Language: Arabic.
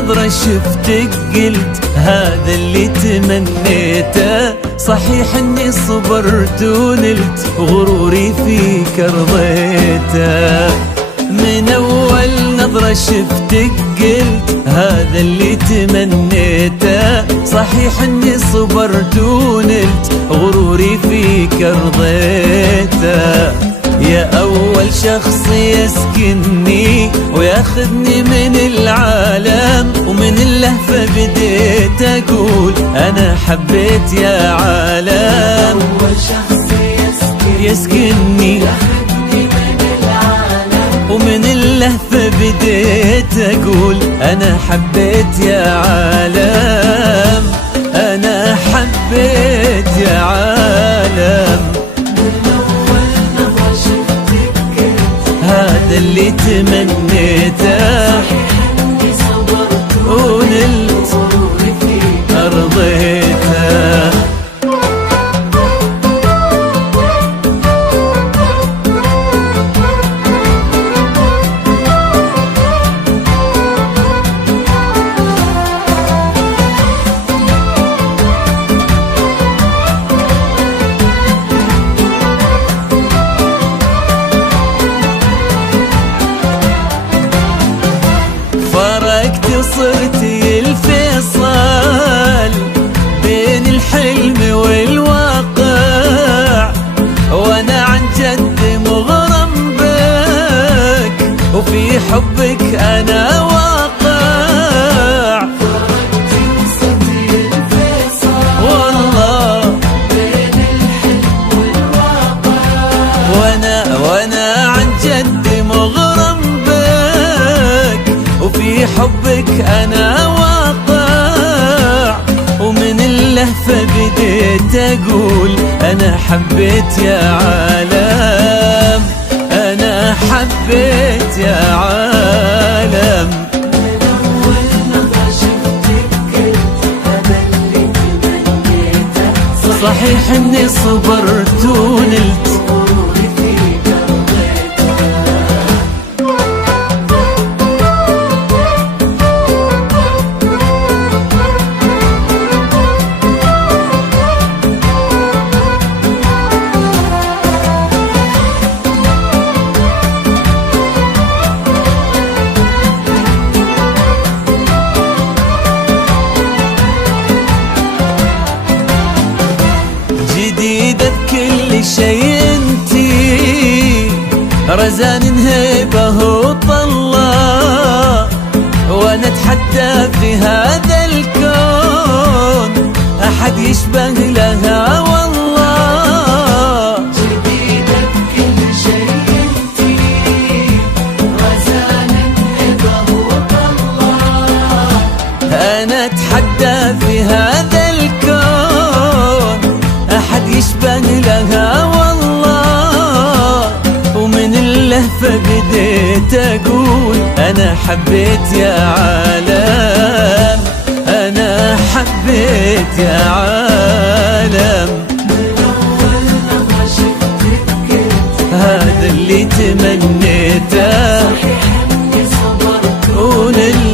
نظرة شفتك قلت هذا اللي تمنيته. صحيح اني صبرت ونلت غروري فيك رضيته. من اول نظرة شفتك قلت هذا اللي تمنيته. صحيح اني صبرت ونلت غروري فيك رضيته. يا أول شخص يسكنني وياخذني من العالم، ومن اللهفة بديت أقول أنا حبيت يا عالم. أول شخص يسكنني ياخذني من العالم، ومن اللهفة بديت أقول أنا حبيت يا عالم. أنا حبيت يا عالم. هذا اللي تمنيته. إني صبرت ونلت غروري فيك رضيته. صرت الفيصل بين الحلم والواقع، وانا عن جد مغرم بك وفي حبك انا واقع. وصلت الفيصل والله بين الحلم والواقع، وانا عن جد مغرم بك وفي حبك أنا واقع. ومن اللهفة بديت أقول أنا حبيت يا عالم. أنا حبيت يا عالم. من أول نظرة شفتك قلت هذا اللي تمنيته. صحيح إني صبرت ونلت غروري فيك رضيته. جديدة بكل شيء انتي، رزان هيبة وطلة، وانا اتحدى في هذا الكون احد يشبه لها والله. جديدة بكل شيء انتي، رزان هبة وطلة، انا اتحدى في هذا الكون احد يشبه لها والله. ومن اللهفة بديت اقول انا حبيت يا عالم. انا حبيت يا عالم. من أول نظرة شفتك قلت هذا اللي تمنيته. صحيح إني صبرت ونلت